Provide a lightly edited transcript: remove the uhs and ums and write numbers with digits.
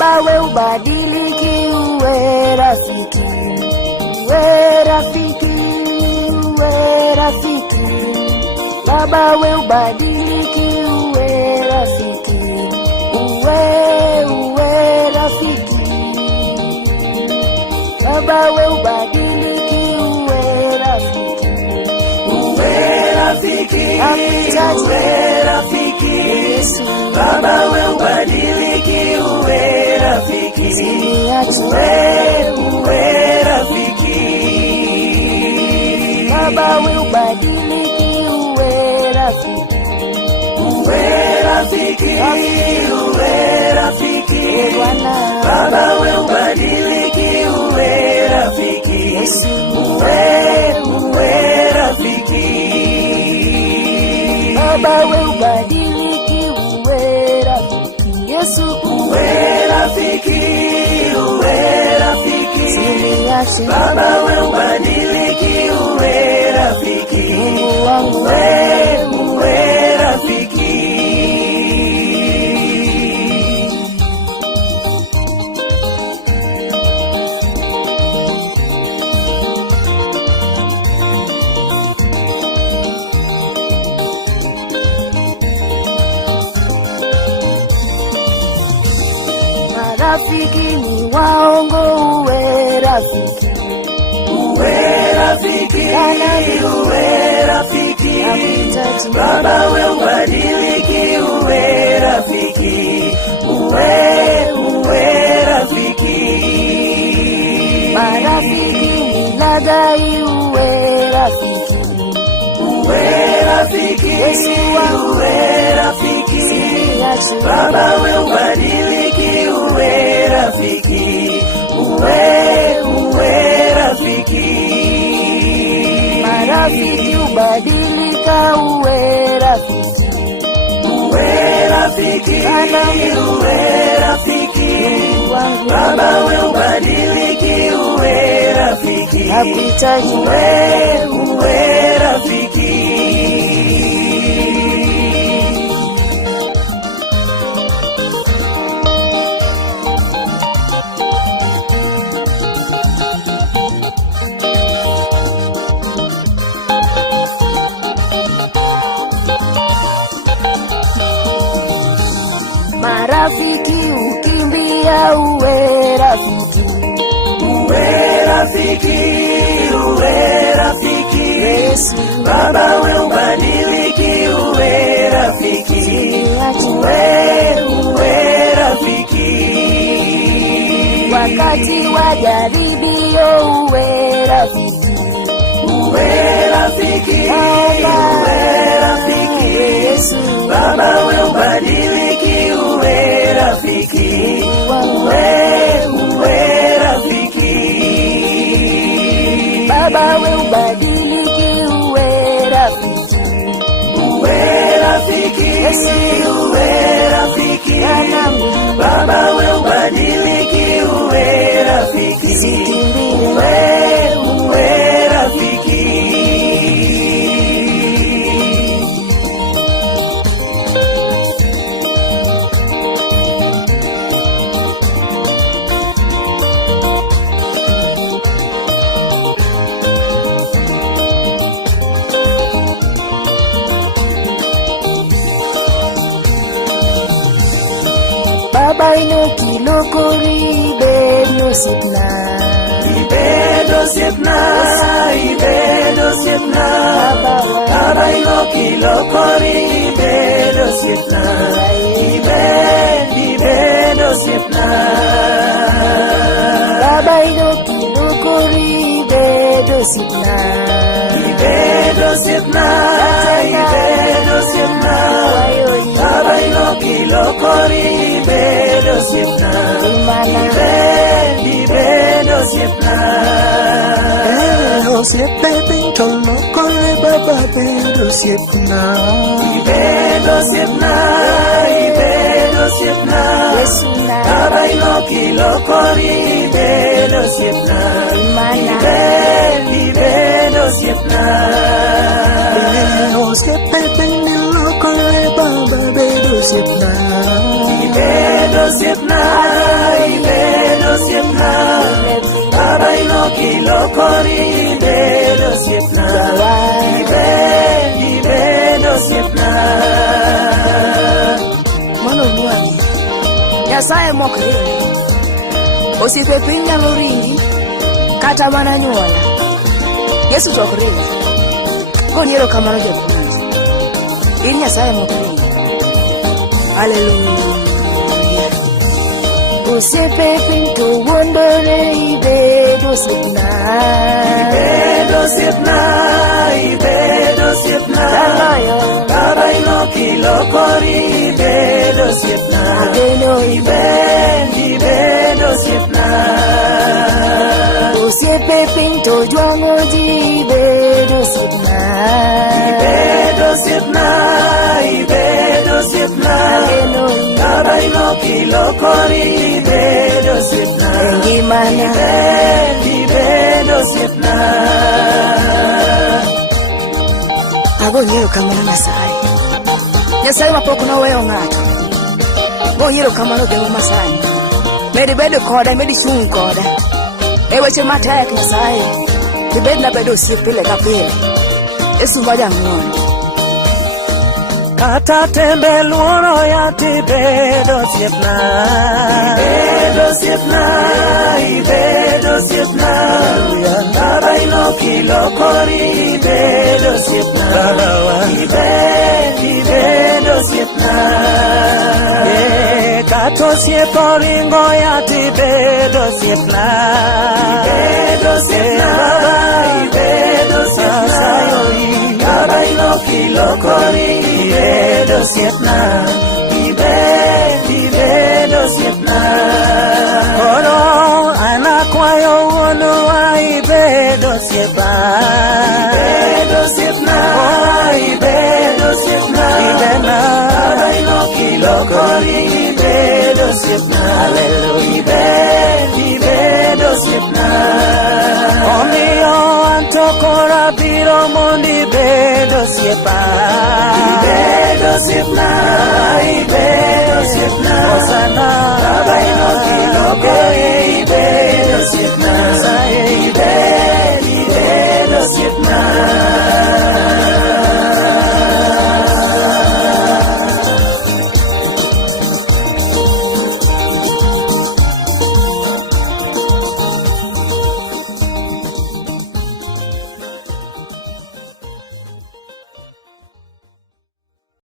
Baba we ubadiliki, uwe rafiki, uwe rafiki, uwe rafiki. Baba we ubadiliki, uwe rafiki, uwe rafiki. Baba we ubadiliki, uwe rafiki, uwe rafiki, uwe rafiki. Baba we ubadiliki, uwe rafiki, uwe rafiki. Baba we ubadiliki, uwe rafiki, uwe rafiki, uwe rafiki. Baba we ubadiliki, uwe rafiki, uwe rafiki. Baba we ubadiliki, uwe rafiki. Yesu uwe rafiki, uwe rafiki. Baba we ubadiliki, uwe rafiki, uwe rafiki. Rafiki ni waongo, uwe rafiki, uwe rafiki, uwe rafiki. Baba we ubadiliki, uwe rafiki, uwe rafiki. Marafiki ni lagai, uwe rafiki, uwe rafiki, uwe rafiki. Baba we ubadiliki, uwe rafiki, uwe rafiki. Marafiki ubadilika, uwe rafiki, uwe rafiki, uwe rafiki. Baba we ubadiliki, uwe rafiki, nakuhitaji uwe rafiki. Marafiki ukimbia, uwe rafiki, uwe rafiki, uwe rafiki. Baba we ubadiliki, uwe rafiki, uwe rafiki. Wakati wa jaribio, uwe rafiki, uwe rafiki, uwe rafiki. Baba we ubadiliki, uwe rafiki, uwe rafiki. Baba we ubadiliki, uwe rafiki, uwe rafiki, uwe rafiki. Baba we ubadiliki, uwe rafiki, uwe rafiki. Baba ino kilokori, ibedo sipna, ibedo sipna, ibedo sipna. Baba ino kilokori, ibedo sipna, ibedo sipna. Baba ino kilokori, ibedo sipna, ibedo sipna, ibedo sipna. Baba ino kilokori, ibedo sipna, ibedo sipna. Siempre pinto loco de baba, pero sipna, ibedo sipna, ibedo sipna. Baba ino kilokori, ibedo sipna, ibedo sipna. Siempre pinto loco de baba, pero sipna, ibedo osiepna, ibedo osiepna. Baba ilokori ibedo osiepna, ibedo osiepna. Mono nuangi Nyasaye mokri osiepe piny nyalo ringi kata mana nyuola. Yesu to ok ringi. Koniero kamano japuonj, in Nyasaye mokri. Haleluya. Osiepe piny to wuondore ibedo osiepna, ibedo osiepna, ibedo osiepna. Baba ilokori ibedo osiepna, ibedo osiepna. Osiepe piny to jwang'o ji ibedo osiepna, ibedo osiepna, ibedo osiepna. Baba ilokori ibedo osiepna, ngimana ibedo osiepna. Agoniero kamano Nyasaye mapok noweyo ng'ato. Goniero kamano Jehova Nyasaye. Medi bedo koda, medi chung' koda e weche matek Nyasaye. Ibed na bedo osiep pile ka pile. Yesu moja ng'uono. Kata tembe luoro ya tibedo osiepna, ibedo osiepna, ibedo osiepna. Baba ilokori ibedo osiepna, ibedo osiepna. Kata osiepo ringo ya tibedo osiepna, ibedo osiepna, ibedo osiepna. Baba ilokori ibedo osiepna, ibedo osiepna. Koro anakwayo wuonwa ibedo osiepa, ibedo osiepna, ibedo osiepna. Ibena Baba ilokori ibedo osiepna, ibedo osiepna. Omiyo anto kora biro mondi ibedo osiepa, ibedo osiepna, ibedo osiepna. Osana Baba ilokori ibedo